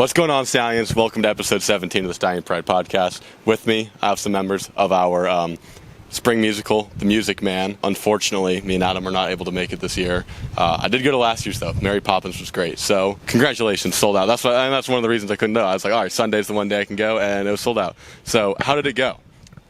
What's going on, Stallions? Welcome to episode 17 of the Stallion Pride Podcast. With me, I have some members of our spring musical, The Music Man. Unfortunately, me and Adam are not able to make it this year. I did go to last year's, though. Mary Poppins was great. So, congratulations, sold out. That's one of the reasons I couldn't go. I was like, all right, Sunday's the one day I can go, and it was sold out. So, how did it go?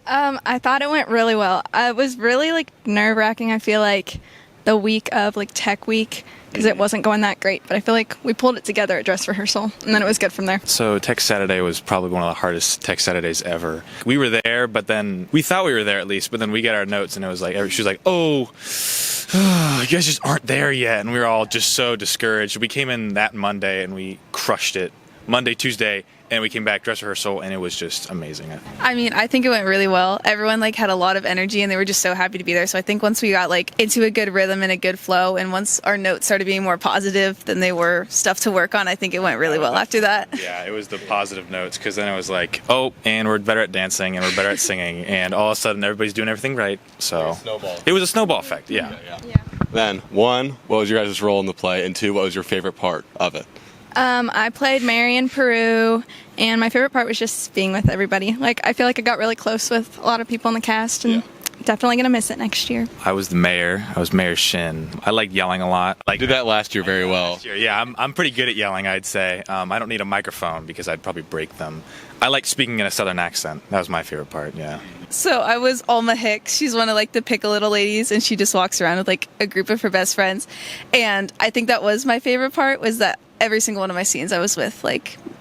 I thought it went really well. It was really nerve-wracking. I feel like the week of Tech Week, because it wasn't going that great, but I feel like we pulled it together at dress rehearsal, and then it was good from there. So Tech Saturday was probably one of the hardest Tech Saturdays ever. We were there, but then we thought we were there at least, but then we got our notes, and it was like, she was like, oh, you guys just aren't there yet, and we were all just so discouraged. We came in that Monday, and we crushed it. Monday, Tuesday, and we came back dress rehearsal, and it was just amazing. I mean, I think it went really well. Everyone had a lot of energy, and they were just so happy to be there. So I think once we got into a good rhythm and a good flow, and once our notes started being more positive than they were stuff to work on, I think it went really well after that. Yeah, it was the positive notes, because then it was like, oh, and we're better at dancing, and we're better at singing, and all of a sudden everybody's doing everything right. So it was a snowball effect. Yeah. Then, one, what was your guys' role in the play? And two, what was your favorite part of it? I played Mary in Peru, and my favorite part was just being with everybody. I feel like I got really close with a lot of people in the cast, and definitely going to miss it next year. I was the mayor. I was Mayor Shin. I liked yelling a lot. Did that last year very well. Last year, yeah, I'm pretty good at yelling, I'd say. I don't need a microphone because I'd probably break them. I like speaking in a southern accent. That was my favorite part, yeah. So I was Alma Hicks. She's one of the pickle little ladies, and she just walks around with a group of her best friends. And I think that was my favorite part, was that every single one of my scenes I was with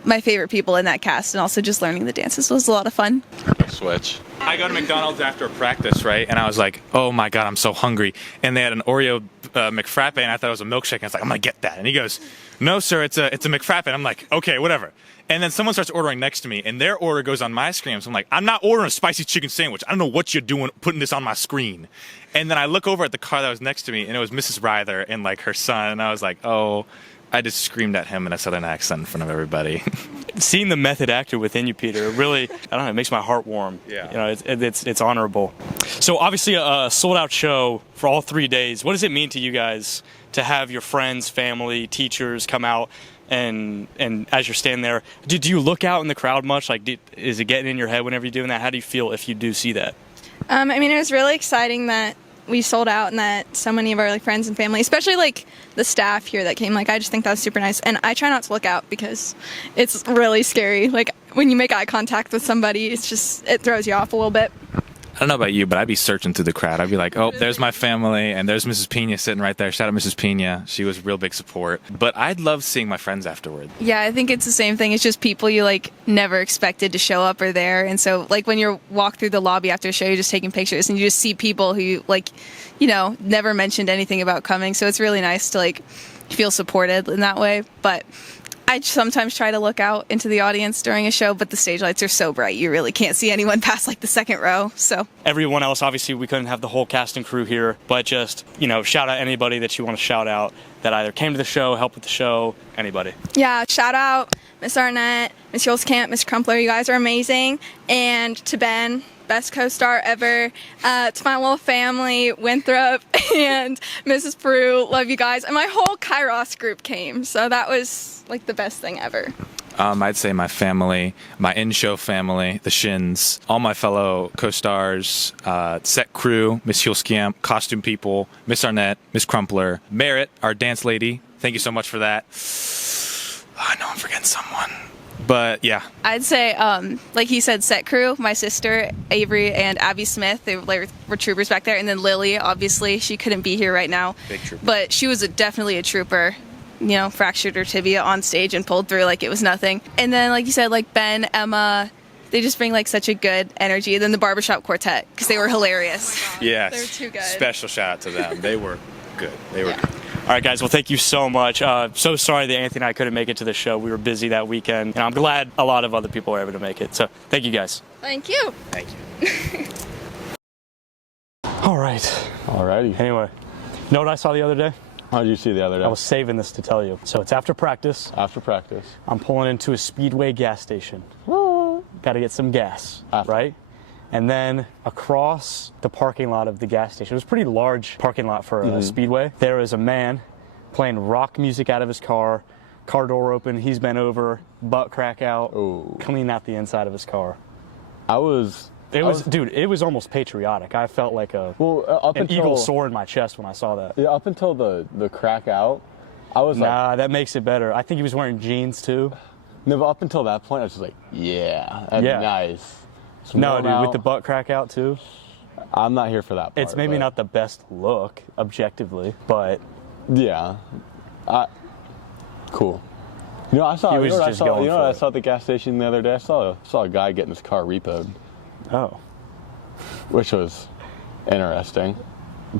my favorite people in that cast, and also just learning the dances was a lot of fun. Switch. I go to McDonald's after a practice, right? And I was like, oh my God, I'm so hungry. And they had an Oreo McFrappe, and I thought it was a milkshake. And I was like, I'm going to get that. And he goes, no, sir, it's a McFrappe. And I'm like, okay, whatever. And then someone starts ordering next to me, and their order goes on my screen. So I'm like, I'm not ordering a spicy chicken sandwich. I don't know what you're doing putting this on my screen. And then I look over at the car that was next to me, and it was Mrs. Ryther and her son. And I was like, oh, I just screamed at him in a southern accent in front of everybody. Seeing the method actor within you, Peter, it really, I don't know, it makes my heart warm. Yeah. It's honorable. So obviously a sold-out show for all 3 days. What does it mean to you guys to have your friends, family, teachers come out and as you're standing there, do you look out in the crowd much? Is it getting in your head whenever you're doing that? How do you feel if you do see that? It was really exciting that we sold out and that so many of our friends and family, especially the staff here that came, I just think that was super nice. And I try not to look out because it's really scary. When you make eye contact with somebody, it throws you off a little bit. I don't know about you, but I'd be searching through the crowd. I'd be like, oh, there's my family, and there's Mrs. Pena sitting right there. Shout out Mrs. Pena. She was real big support. But I'd love seeing my friends afterward. Yeah, I think it's the same thing. It's just people you never expected to show up are there. And so when you walk through the lobby after a show, you're just taking pictures, and you just see people who never mentioned anything about coming. So it's really nice to feel supported in that way. But I sometimes try to look out into the audience during a show, but the stage lights are so bright you really can't see anyone past the second row. So everyone else, obviously we couldn't have the whole cast and crew here, but just shout out anybody that you want to shout out that either came to the show, helped with the show, anybody. Yeah, shout out Miss Arnett, Miss Hulskamp, Miss Crumpler. You guys are amazing. And to Ben, best co-star ever. To my little family, Winthrop and Mrs. Peru, love you guys. And my whole Kairos group came, so that was the best thing ever. I'd say my family, my in-show family, the Shins, all my fellow co-stars, set crew, Miss Hulskamp, costume people, Miss Arnett, Miss Crumpler, Merritt, our dance lady. Thank you so much for that. I know I'm forgetting someone. But yeah, I'd say, like he said, set crew, my sister Avery and Abby Smith, they were troopers back there, and then Lily, obviously she couldn't be here right now, big trooper. But she was definitely a trooper. Fractured her tibia on stage and pulled through like it was nothing. And then, like you said, Ben, Emma, they just bring such a good energy. And then the barbershop quartet, because they were hilarious. Yes, they were too good. Special shout out to them. They were good. They were good. All right, guys. Well, thank you so much. So sorry that Anthony and I couldn't make it to the show. We were busy that weekend, and I'm glad a lot of other people were able to make it. So thank you, guys. Thank you. Thank you. All right. Alrighty. Anyway, you know what I saw the other day? How did you see the other day? I was saving this to tell you. So it's after practice. After practice. I'm pulling into a Speedway gas station. Got to get some gas, right? And then across the parking lot of the gas station, it was a pretty large parking lot for a Speedway, there is a man playing rock music out of his car, car door open, he's bent over, butt crack out, Ooh. clean out the inside of his car. It was almost patriotic. I felt like an eagle soar in my chest when I saw that. Yeah, up until the crack out, I was Nah, that makes it better. I think he was wearing jeans too. no, but up until that point, I was just like, yeah, that'd be nice. It's No, warm dude, out. with the butt crack out too. I'm not here for that part. It's maybe but not the best look objectively, but Yeah. Cool. You know, I saw. He was you know what I just saw? going You know for what I it. saw at the gas station the other day? I saw a guy getting his car repoed, oh, which was interesting.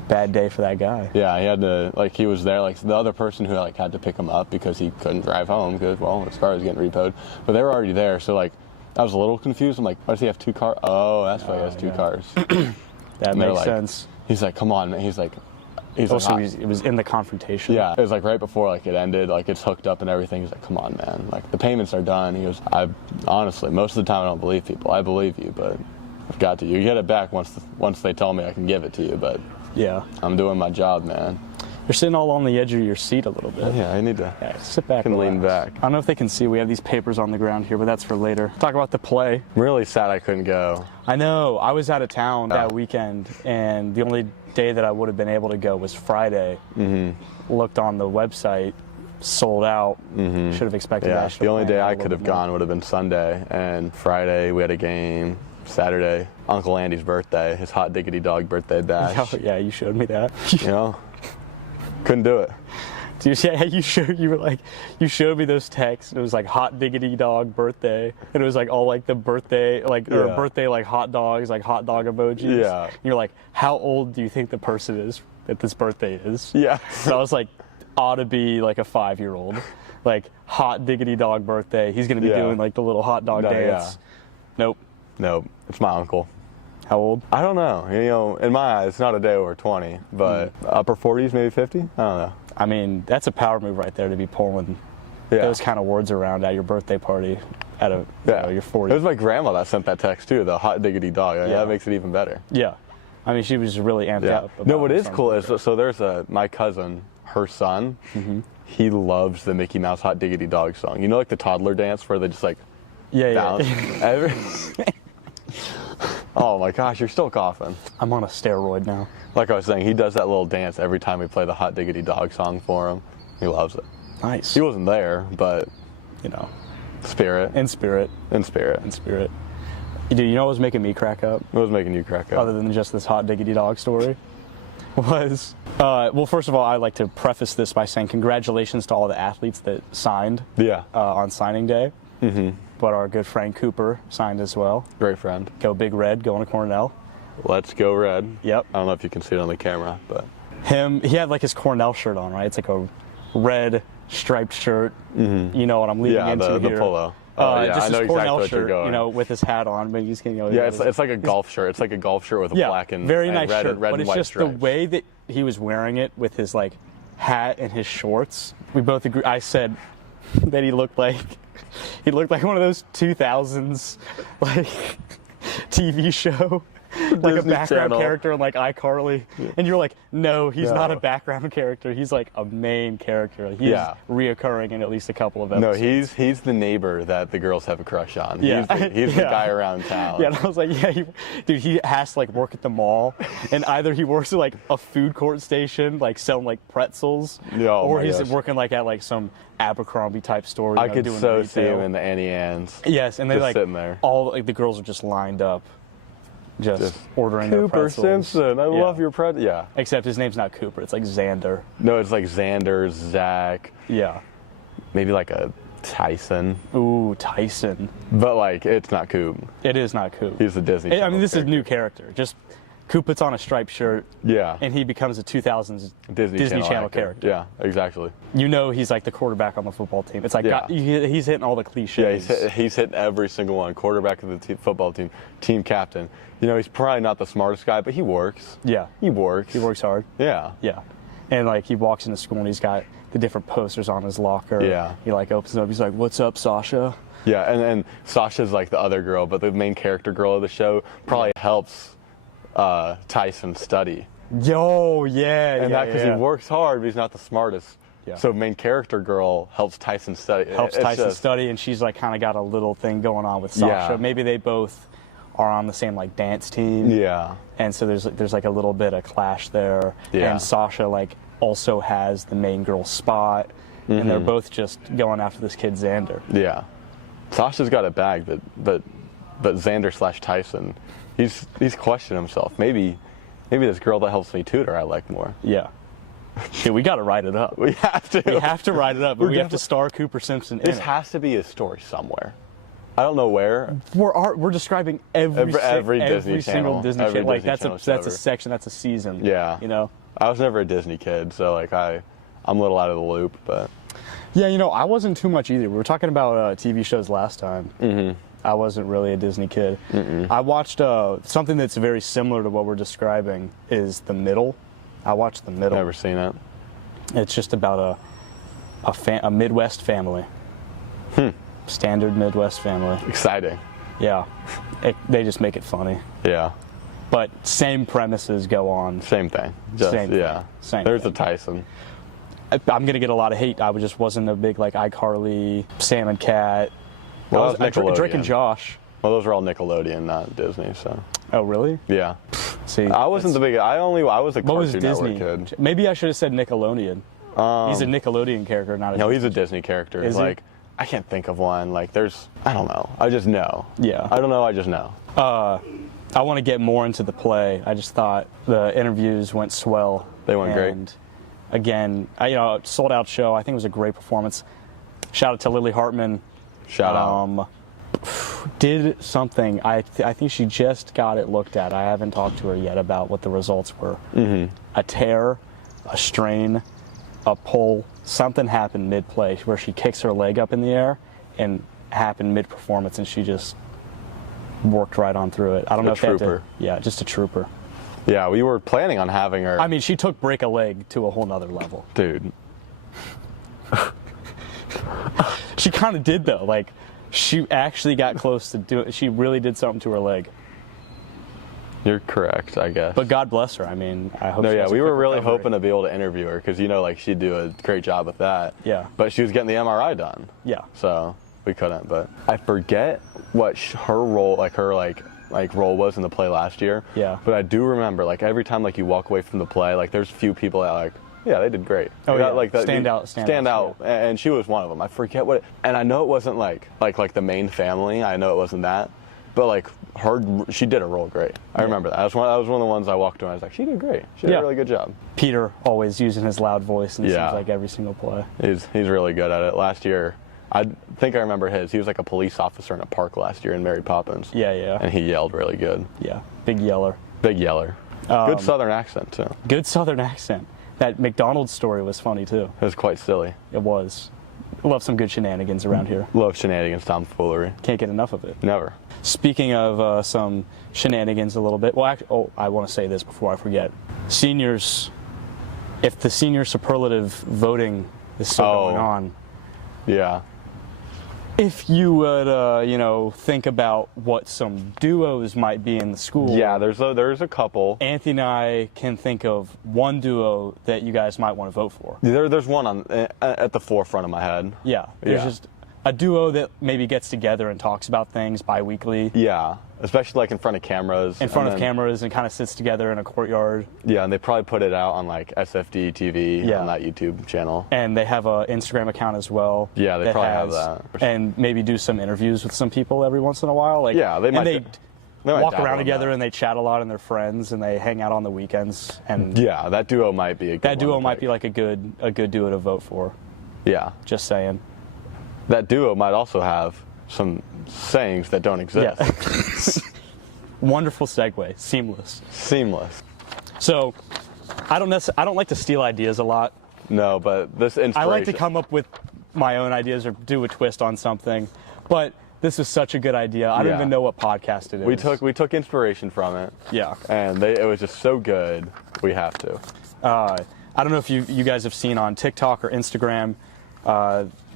bad day for that guy. Yeah, he had to he was there the other person who had to pick him up because he couldn't drive home because his car was getting repoed. But they were already there, so I was a little confused. I'm like, why does he have two cars? Oh, that's why he has two cars. That And they're makes sense. He's like, come on, man. He's like, Also, it was in the confrontation. yeah, it was right before it ended, it's hooked up and everything. He's like, come on, man, the payments are done. He goes, honestly, most of the time I don't believe people. I believe you, but I've got to. You get it back once they tell me I can give it to you, but Yeah. I'm doing my job, man. You're sitting all on the edge of your seat a little bit. Yeah, I need to Sit back and and lean relax. back. I don't know if they can see. We have these papers on the ground here, but that's for later. Talk about the play. Really sad I couldn't go. I know. I was out of town that weekend, and the only day that I would have been able to go was Friday. Mm-hmm. Looked on the website, sold out. Mm-hmm. Should have expected Yeah, that. the only day I could have gone would have been Sunday, and Friday we had a game. Saturday, Uncle Andy's birthday, his hot diggity dog birthday bash. Oh, yeah, you showed me that. You know, couldn't do it. Dude, yeah, you showed me those texts. It was hot diggity dog birthday, and it was all the birthday or birthday hot dogs, hot dog emojis. Yeah. And you're like, how old do you think the person is that this birthday is? Yeah. So I was like, ought to be a 5-year-old. Hot diggity dog birthday. He's gonna be doing the little hot dog dance. Yeah. Nope. It's my uncle. How old? I don't know. You know, in my eyes, it's not a day over 20, but upper 40s, maybe 50. I don't know. I mean, that's a power move right there to be pulling Yeah. those kind of words around at your birthday party at your 40. It was my grandma that sent that text too. The hot diggity dog. That makes it even better. Yeah. I mean, she was really amped Yeah. up. No, what is cool is so there's my cousin, her son. Mm-hmm. He loves the Mickey Mouse hot diggity dog song. You know, the toddler dance where they just bounce. Oh my gosh, you're still coughing. I'm on a steroid now. Like I was saying, he does that little dance every time we play the hot diggity dog song for him. He loves it. Nice. He wasn't there, but spirit. In spirit. In spirit. In spirit. Dude, you know what was making me crack up? What was making you crack up? Other than just this hot diggity dog story? Was, well, first of all, I'd like to preface this by saying congratulations to all the athletes that signed on signing day. Mm-hmm. But our good friend Cooper signed as well. Great friend. Go Big Red, going to Cornell. Let's go Red. Yep. I don't know if you can see it on the camera, but he had his Cornell shirt on, right? It's a red striped shirt. Mm-hmm. You know what I'm leading into the here. polo. Just I know his Cornell exactly what shirt, you're going. with his hat on, but he's getting. It's like a golf shirt. It's like a golf shirt with a black and very and nice red, shirt. red but and it's white just stripes. the way that he was wearing it with his hat and his shorts. We both agree. I said that he looked like one of those 2000s TV show. A background Channel. character in iCarly, and you're like, no, he's not a background character. He's a main character. He's reoccurring in at least a couple of episodes. No, he's the neighbor that the girls have a crush on. Yeah. He's the guy around town. Yeah, and I was like, he has to work at the mall, and either he works at a food court station, selling pretzels, or he's working at some Abercrombie type store. I could doing so retail. see him in the Annie Ann's. Yes, and they just sitting there. All the girls are just lined up. Just ordering their Cooper pretzels. Simpson, I love your pretzel. Yeah. Except his name's not Cooper. It's Xander. No, it's Xander, Zach. Yeah. Maybe a Tyson. Ooh, Tyson. But it's not Coop. It is not Coop. He's a Disney Channel this is a character. new character. Just Coop puts on a striped shirt. Yeah. And he becomes a 2000s Disney Channel actor. character. Yeah, exactly. He's the quarterback on the football team. It's he's hitting all the Yeah, cliches. he's hitting every single one. Quarterback of the football team, team captain. He's probably not the smartest guy, but he works. Yeah. He works. He works hard. Yeah. Yeah. And he walks into school and he's got the different posters on his locker. Yeah. He opens it up. He's like, "What's up, Sasha?" Yeah, and Sasha's the other girl, but the main character girl of the show probably helps Tyson study. Yo, yeah, And that because he works hard, but he's not the smartest Yeah. So main character girl helps Tyson study. Helps It's Tyson just- study, and she's like kind of got a little thing going on with Sasha. Yeah. Maybe they both are on the same like dance team. Yeah. And so there's like a little bit of clash there. Yeah. And Sasha like also has the main girl spot, and they're both just going after this kid Xander. Yeah. Sasha's got it bagged, but Xander / Tyson, he's questioning himself. Maybe this girl that helps me tutor I like more. Yeah. Dude, we got to write it up. We have to. We have to write it up, but we have to star Cooper Simpson in This it. has to be a story somewhere. I don't know where. We're describing every Disney single channel, Disney every channel. Like Disney that's channel a section, that's a season. Yeah. You know. I was never a Disney kid, so like I'm a little out of the loop, but Yeah, you know, I wasn't too much either. We were talking about TV shows last time. Mm-hmm. I wasn't really a Disney kid. I watched something that's very similar to what we're describing is The Middle. I watched The Middle. never seen it. It's just about a Midwest family. Standard Midwest family. Exciting. Yeah. They just make it funny. Yeah. But same premises go on. Same thing. Just, Same thing. yeah. Same There's thing. a Tyson. I'm going to get a lot of hate. I just wasn't a big like iCarly, Sam and Cat. Well, that was Drake and Nickelodeon. Josh. Well, those are all Nickelodeon, not Disney. So Oh, really? yeah. See, I wasn't the big. I was a What was Cartoon Disney? Network kid. Maybe I should have said Nickelodeon. He's a Nickelodeon character, not a No, Disney. he's a Disney character. Is he? Like I can't think of one. Like I don't know. I just know. Yeah. I don't know. I just know. I want to get more into the play. I just thought the interviews went swell. They went great. And again, sold out show. I think it was a great performance. Shout out to Lily Hartman. Shout out. Did something. I think she just got it looked at. I haven't talked to her yet about what the results were. A tear, a strain, a pull. Something happened mid-play where she kicks her leg up in the air, and happened mid-performance, and she just worked right on through it. I don't know if trooper. yeah, just a trooper. Yeah, we were planning on having her. I mean, she took break a leg to a whole nother level. Dude. She kind of did though. Like, she actually got close to do it. She really did something to her leg. You're correct, I guess. But God bless her. I mean, I hope. No, she yeah, has a we were quick really recovery. hoping to be able to interview her because like she'd do a great job with that. Yeah. But she was getting the MRI done. Yeah. So we couldn't. But I forget what her role, role was in the play last year. Yeah. But I do remember, like every time like you walk away from the play, like there's a few people that like, yeah, they did great. Oh, You got, yeah. like that, Stand out, and she was one of them. I forget what, and I know it wasn't like the main family. I know it wasn't that, but like she did a role great. I remember that. That was one of the ones I walked to and I was like, she did great. She did a really good job. Peter always using his loud voice and Yeah. seems like every single play. He's really good at it. Last year, I think I remember his. He was like a police officer in a park last year in Mary Poppins. Yeah, yeah. And he yelled really good. Yeah. Big yeller. Big yeller. Good Southern accent too. Good Southern accent. That McDonald's story was funny too. It was quite silly. It was. Love some good shenanigans around here. Love shenanigans, tomfoolery. Can't get enough of it. Never. Speaking of some shenanigans a little bit, well, I want to say this before I forget. Seniors, if the senior superlative voting is still going on, Yeah. if you would, think about what some duos might be in the school. Yeah, there's a couple. Anthony and I can think of one duo that you guys might want to vote for. There's one at the forefront of my head. Yeah, there's Yeah. just a duo that maybe gets together and talks about things bi-weekly. Yeah, especially like in front of cameras. In front and of then- cameras and kind of sits together in a courtyard. Yeah, and they probably put it out on like SFD TV Yeah. on that YouTube channel. And they have an Instagram account as well. Yeah, they that probably have has- that. And maybe do some interviews with some people every once in a while. Like, Yeah, they might And They might walk dabble around in together that. and they chat a lot and they're friends and they hang out on the weekends. And Yeah, that duo might be a good that duo one to might pick. be like a good duo to vote for. Yeah, Just saying. that duo might also have some sayings that don't exist. Yeah. Wonderful segue. Seamless. Seamless. So, I don't like to steal ideas a lot. No, but this inspiration. I like to come up with my own ideas or do a twist on something. But this is such a good idea. I don't Yeah. even know what podcast it is. We took inspiration from it. Yeah. And it was just so good. We have to. I don't know if you guys have seen on TikTok or Instagram.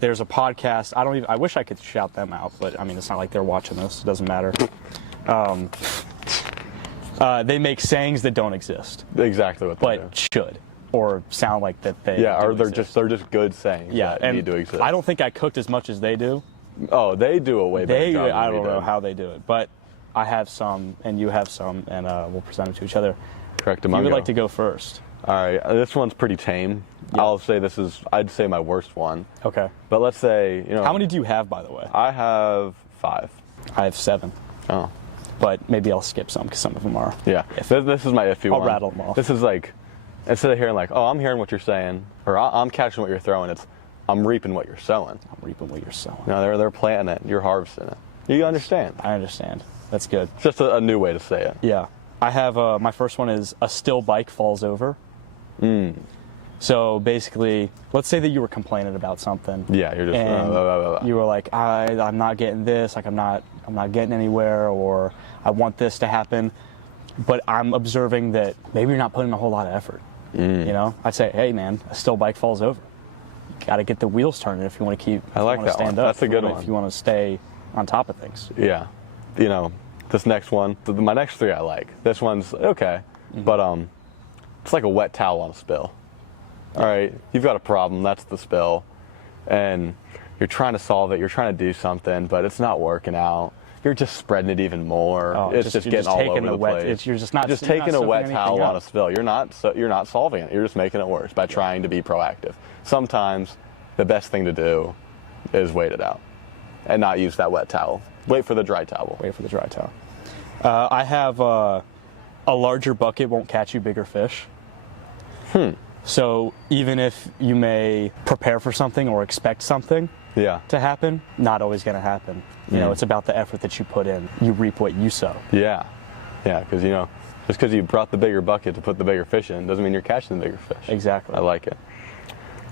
There's a podcast. I wish I could shout them out, but I mean, it's not like they're watching this. It doesn't matter. They make sayings that don't exist, Exactly what they but should. or sound like that they Yeah, do or they're exist. just good sayings Yeah, that and need to exist. I don't think I cooked as much as they do. Oh, they do a way better job than I we don't know do. how they do it, but I have some, and you have some, and we'll present them to each other. Correct. You would like to go first. All right, this one's pretty tame. Yeah. I'll say I'd say my worst one. Okay. But let's say, How many do you have, by the way? I have 5. I have 7, Oh. but maybe I'll skip some because some of them are. Yeah. This is my iffy I'll one. rattle them off. This is like, instead of hearing like, oh, I'm hearing what you're saying, or I'm catching what you're throwing, it's, I'm reaping what you're sowing. I'm reaping what you're sowing. No, they're planting it, you're harvesting it. You understand? I understand. That's good. It's just a new way to say it. Yeah. I have, my first one is a still bike falls over. So basically, let's say that you were complaining about something. Yeah, you're just, and you were like, I'm not getting this, like I'm not getting anywhere, or I want this to happen, but I'm observing that maybe you're not putting a whole lot of effort. You know, I'd say, hey man, a still bike falls over. You got to get the wheels turning if you want to keep. I like that stand one. up, That's a good one. If you want to stay on top of things. Yeah. You know, this next one, my next 3 I like. This one's okay, but it's like a wet towel on a spill. All right, you've got a problem, that's the spill, and you're trying to solve it, you're trying to do something, but it's not working out. You're just spreading it even more. Oh, It's just getting all over the place. You're just not just you're not taking a soaking wet anything towel up. on a spill. You're not solving it. You're just making it worse by trying to be proactive. Sometimes the best thing to do is wait it out and not use that wet towel. Wait for the dry towel. Wait for the dry towel. I have a larger bucket won't catch you bigger fish. So even if you may prepare for something or expect something Yeah. to happen, not always going to happen. You know, it's about the effort that you put in. You reap what you sow. Yeah. Yeah, because, you know, just because you brought the bigger bucket to put the bigger fish in doesn't mean you're catching the bigger fish. Exactly. I like it.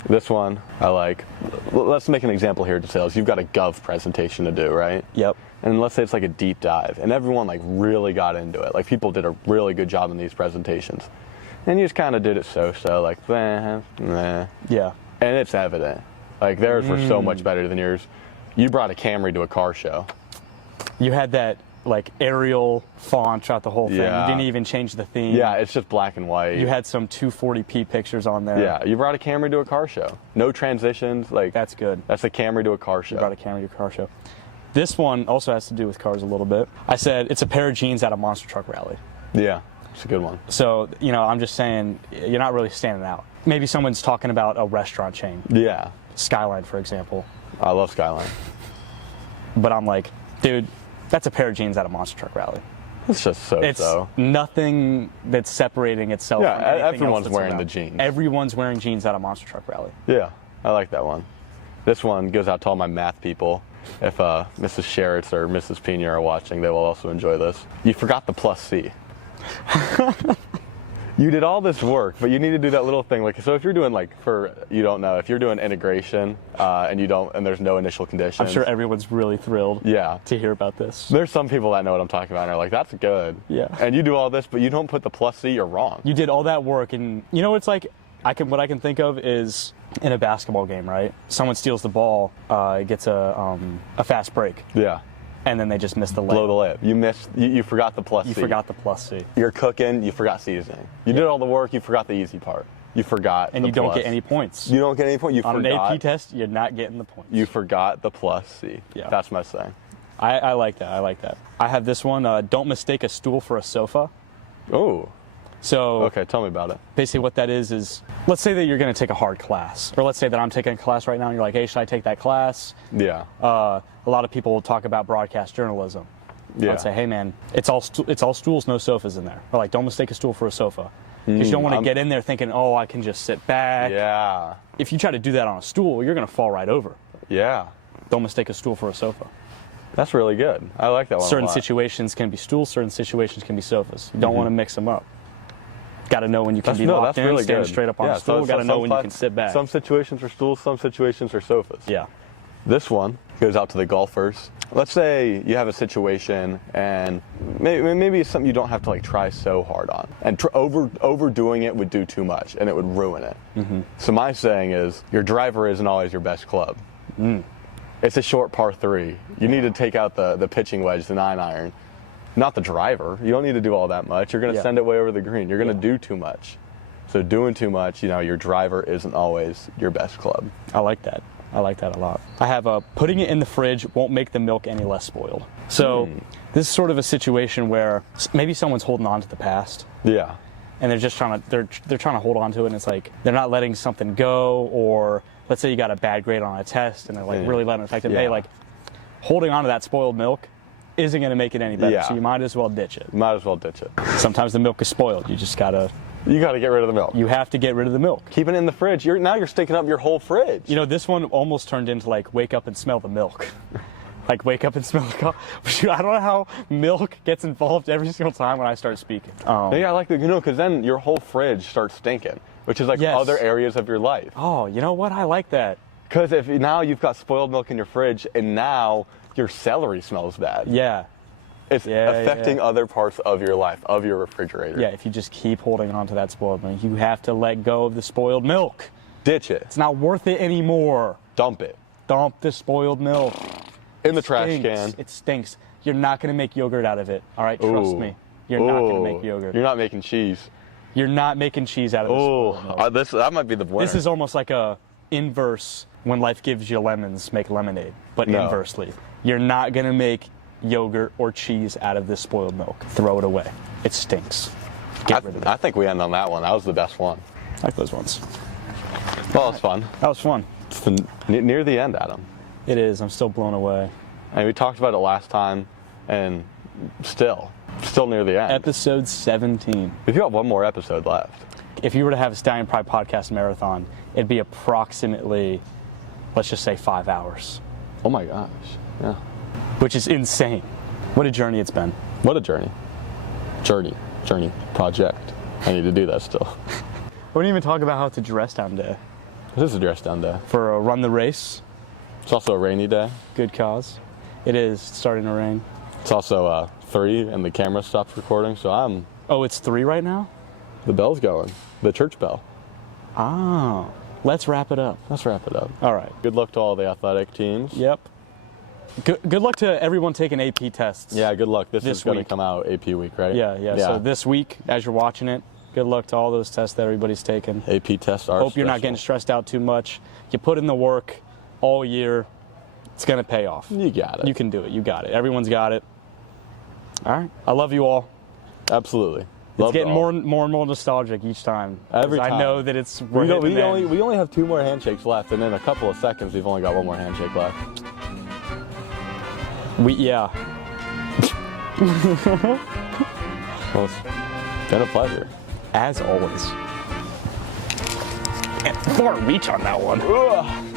This one, I like. Let's make an example here, DeSales. You've got a Gov presentation to do, right? Yep. And let's say it's like a deep dive, and everyone like really got into it. Like people did a really good job in these presentations. And you just kind of did it so-so, like, meh. Yeah. And it's evident. Like theirs were so much better than yours. You brought a Camry to a car show. You had that like Arial font throughout the whole thing. Yeah. You didn't even change the theme. Yeah, it's just black and white. You had some 240p pictures on there. Yeah, you brought a Camry to a car show. No transitions. Like That's good. That's a Camry to a car show. You brought a Camry to a car show. This one also has to do with cars a little bit. I said it's a pair of jeans at a monster truck rally. Yeah, it's a good one. So, you know, I'm just saying you're not really standing out. Maybe someone's talking about a restaurant chain, Yeah, Skyline, for example. I love Skyline. But I'm like, dude, that's a pair of jeans at a monster truck rally. It's just so. It's nothing that's separating itself Yeah, from anything everyone's else that's wearing around. the jeans. Everyone's wearing jeans at a monster truck rally. Yeah, I like that one. This one goes out to all my math people. If Mrs. Sherritts or Mrs. Pena are watching, they will also enjoy this. You forgot the plus C. You did all this work, but you need to do that little thing. Like, so if you're doing if you're doing integration and there's no initial conditions. I'm sure everyone's really thrilled Yeah. to hear about this. There's some people that know what I'm talking about and are like, that's good. Yeah. And you do all this, but you don't put the plus C, you're wrong. You did all that work, and you know, it's like what I can think of is in a basketball game, right? Someone steals the ball, gets a fast break, Yeah. and then they just miss the layup. Blow the layup. You forgot the plus C. You forgot the plus C, You're cooking, you forgot seasoning. You did all the work, you forgot the easy part. You forgot and the you don't plus. get any points. You don't get any point. You On forgot. an AP test, you're not getting the points. You forgot the plus C. Yeah. That's my saying. I like that. I like that. I have this one. Don't mistake a stool for a sofa. Oh. So Okay, tell me about it. basically what that is let's say that you're going to take a hard class, or let's say that I'm taking a class right now and you're like, hey, should I take that class? Yeah. A lot of people will talk about broadcast journalism. Yeah. I'd say, hey man, it's all stools, no sofas in there. Or like, don't mistake a stool for a sofa. Because you don't want to get in there thinking, oh, I can just sit back. Yeah. If you try to do that on a stool, you're going to fall right over. Yeah. Don't mistake a stool for a sofa. That's really good. I like that one. Certain a lot. situations can be stools, certain situations can be sofas. You don't want to mix them up. Got to know when you can be locked that's in, really stand good. straight up on Yeah, a stool. Got to know when you can sit back. Some situations are stools, some situations are sofas. Yeah. This one goes out to the golfers. Let's say you have a situation and maybe it's something you don't have to like try so hard on. And overdoing it would do too much and it would ruin it. So my saying is your driver isn't always your best club. It's a short par 3. You need to take out the pitching wedge, the 9-iron. Not the driver. You don't need to do all that much. You're going to send it way over the green. You're going to do too much. So doing too much, your driver isn't always your best club. I like that. I like that a lot. I have putting it in the fridge won't make the milk any less spoiled. So this is sort of a situation where maybe someone's holding on to the past. Yeah. And they're just trying to hold on to it, and it's like they're not letting something go, or let's say you got a bad grade on a test and they're like really letting it affect it. Hey, like holding on to that spoiled milk isn't going to make it any better. So you might as well ditch it. Might as well ditch it. Sometimes the milk is spoiled. You just gotta get rid of the milk. You have to get rid of the milk. Keeping it in the fridge. Now you're stinking up your whole fridge. This one almost turned into like wake up and smell the milk. Like wake up and smell the coffee. I don't know how milk gets involved every single time when I start speaking. Yeah, I like that, because then your whole fridge starts stinking, which is like other areas of your life. Oh, you know what? I like that. Because if now you've got spoiled milk in your fridge and now your celery smells bad. Yeah. It's affecting other parts of your life, of your refrigerator. Yeah, if you just keep holding on to that spoiled milk, you have to let go of the spoiled milk. Ditch it. It's not worth it anymore. Dump it. Dump the spoiled milk. In the trash can. It stinks. You're not going to make yogurt out of it. All right, trust me. You're not going to make yogurt. You're not making cheese. You're not making cheese out of this. That might be the winner. This is almost like a inverse when life gives you lemons, make lemonade, but inversely. You're not going to make yogurt or cheese out of this spoiled milk. Throw it away. It stinks. Get rid of it. I think we end on that one. That was the best one. I like those ones. Well, it was fun. That was fun. It's near the end, Adam. It is. I'm still blown away. And we talked about it last time, and still near the end. Episode 17. We've got one more episode left. If you were to have a Stallion Pride podcast marathon, it'd be approximately, let's just say 5 hours. Oh my gosh. Yeah. Which is insane. What a journey it's been. What a journey. Journey. Project. I need to do that still. We didn't even talk about how it's a dress down day. This is a dress down day. For a run the race. It's also a rainy day. Good cause. It is starting to rain. It's also 3 and the camera stopped recording, so I'm... Oh, it's 3 right now? The bell's going. The church bell. Oh. Let's wrap it up. All right. Good luck to all the athletic teams. Yep. Good luck to everyone taking AP tests. Yeah, good luck. This is going to come out AP week, right? Yeah. So this week, as you're watching it, good luck to all those tests that everybody's taking. AP tests are Hope you're not getting stressed out too much. You put in the work all year. It's going to pay off. You got it. You can do it. You got it. Everyone's got it. All right. I love you all. Absolutely. It's getting more and more nostalgic each time. Every time. I know that it's... We only have 2 more handshakes left, and in a couple of seconds, we've only got 1 more handshake left. Yeah. Well, it's been a pleasure. As always. And far reach on that one. Ugh.